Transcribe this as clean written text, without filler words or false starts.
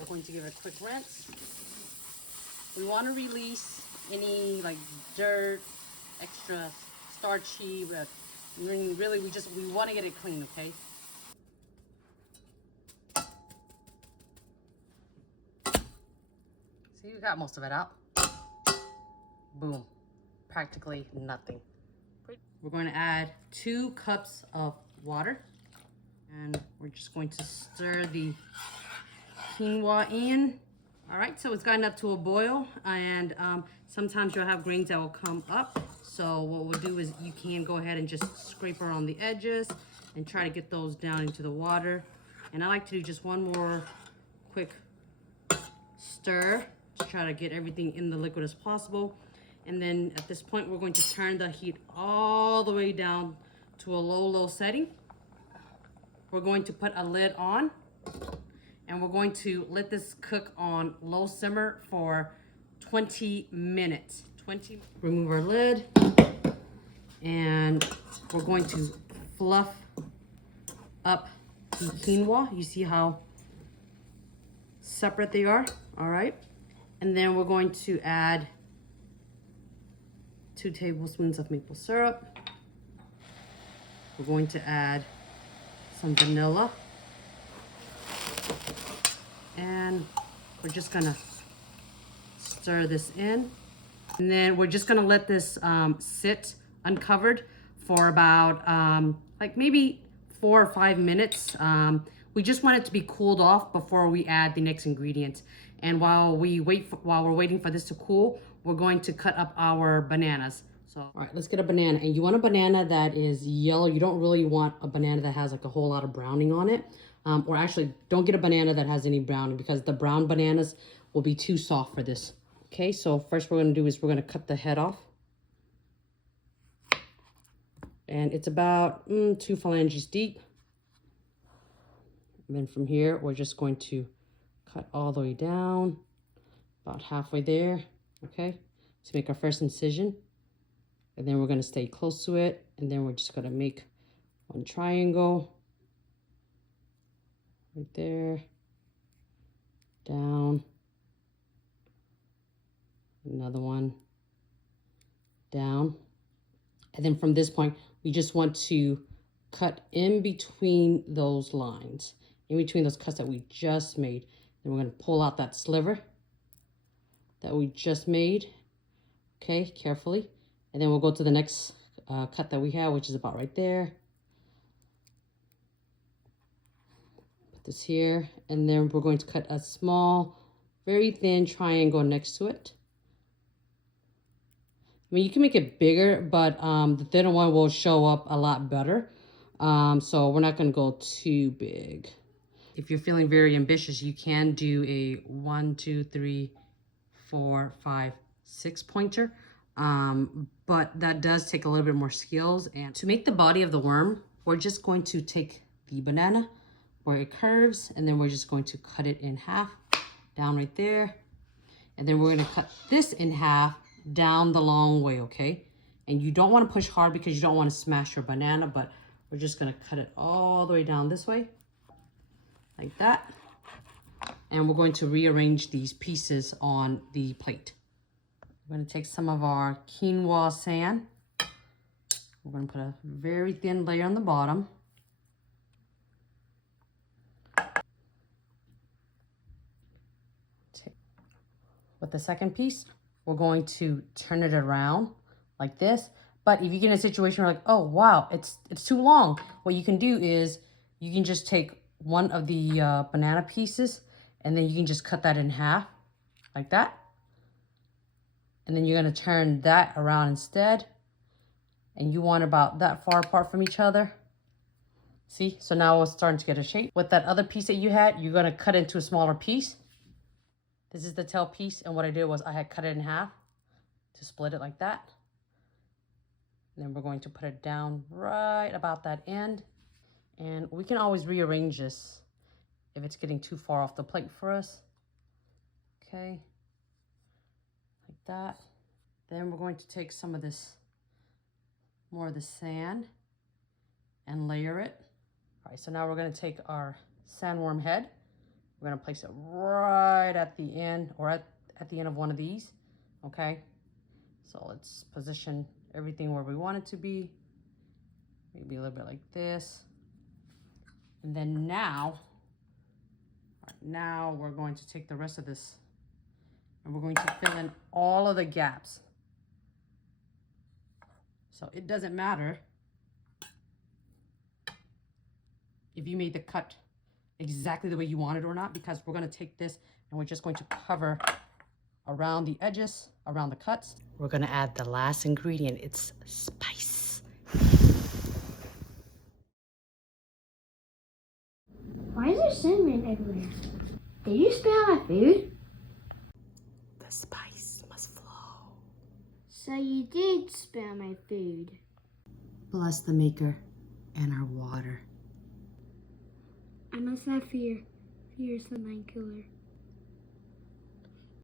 we're going to give it a quick rinse. We want to release any like dirt, extra starchy, but really we want to get it clean, okay? See, we got most of it out. Boom, practically nothing. We're going to add 2 cups of water, and we're just going to stir the quinoa in. All right, so it's gotten up to a boil, and sometimes you'll have grains that will come up. So what we'll do is you can go ahead and just scrape around the edges and try to get those down into the water. And I like to do just one more quick stir to try to get everything in the liquid as possible. And then at this point, we're going to turn the heat all the way down to a low setting. We're going to put a lid on, and we're going to let this cook on low simmer for 20 minutes. Remove our lid, and we're going to fluff up the quinoa. You see how separate they are? All right. And then we're going to add 2 tablespoons of maple syrup. We're going to add some vanilla. And we're just gonna stir this in. And then we're just gonna let this sit uncovered for about like maybe 4 or 5 minutes. We just want it to be cooled off before we add the next ingredient. And while we're waiting for this to cool, we're going to cut up our bananas. So, all right, let's get a banana. And you want a banana that is yellow. You don't really want a banana that has like a whole lot of browning on it. Or actually, don't get a banana that has any browning, because the brown bananas will be too soft for this. Okay, so first we're gonna do is we're gonna cut the head off. And it's about 2 phalanges deep. And then from here, we're just going to cut all the way down, about halfway there, okay? To make our first incision. And then we're gonna stay close to it. And then we're just gonna make one triangle. Right there, down, another one, down. And then from this point, we just want to cut in between those lines, in between those cuts that we just made. Then we're gonna pull out that sliver that we just made, okay, carefully. And then we'll go to the next cut that we have, which is about right there. This here, and then we're going to cut a small, very thin triangle next to it. I mean, you can make it bigger, but the thinner one will show up a lot better. So we're not going to go too big. If you're feeling very ambitious, you can do a 1, 2, 3, 4, 5, 6 pointer. But that does take a little bit more skills. And to make the body of the worm, we're just going to take the banana where it curves, and then we're just going to cut it in half down right there. And then we're going to cut this in half down the long way, okay? And you don't want to push hard because you don't want to smash your banana, but we're just going to cut it all the way down this way, like that. And we're going to rearrange these pieces on the plate. We're going to take some of our quinoa sand. We're going to put a very thin layer on the bottom. With the second piece, we're going to turn it around like this. But if you get in a situation where like, oh, wow, it's too long, what you can do is you can just take one of the banana pieces, and then you can just cut that in half like that. And then you're going to turn that around instead. And you want about that far apart from each other. See? So now it's starting to get a shape. With that other piece that you had, you're going to cut into a smaller piece. This is the tail piece, and what I did was I had cut it in half to split it like that. And then we're going to put it down right about that end. And we can always rearrange this if it's getting too far off the plate for us. Okay, like that. Then we're going to take some of this, more of the sand, and layer it. All right, so now we're going to take our sandworm head, We're gonna place it right at the end, or at the end of one of these, okay? So let's position everything where we want it to be. Maybe a little bit like this. And then now we're going to take the rest of this and we're going to fill in all of the gaps. So it doesn't matter if you made the cut exactly the way you want it or not, because we're going to take this and we're just going to cover around the edges, around the cuts. We're going to add the last ingredient. It's spice. Why is there cinnamon everywhere? Did you spill my food? The spice must flow. So you did spill my food. Bless the maker and our water. I must have fear. Fear is the mind killer.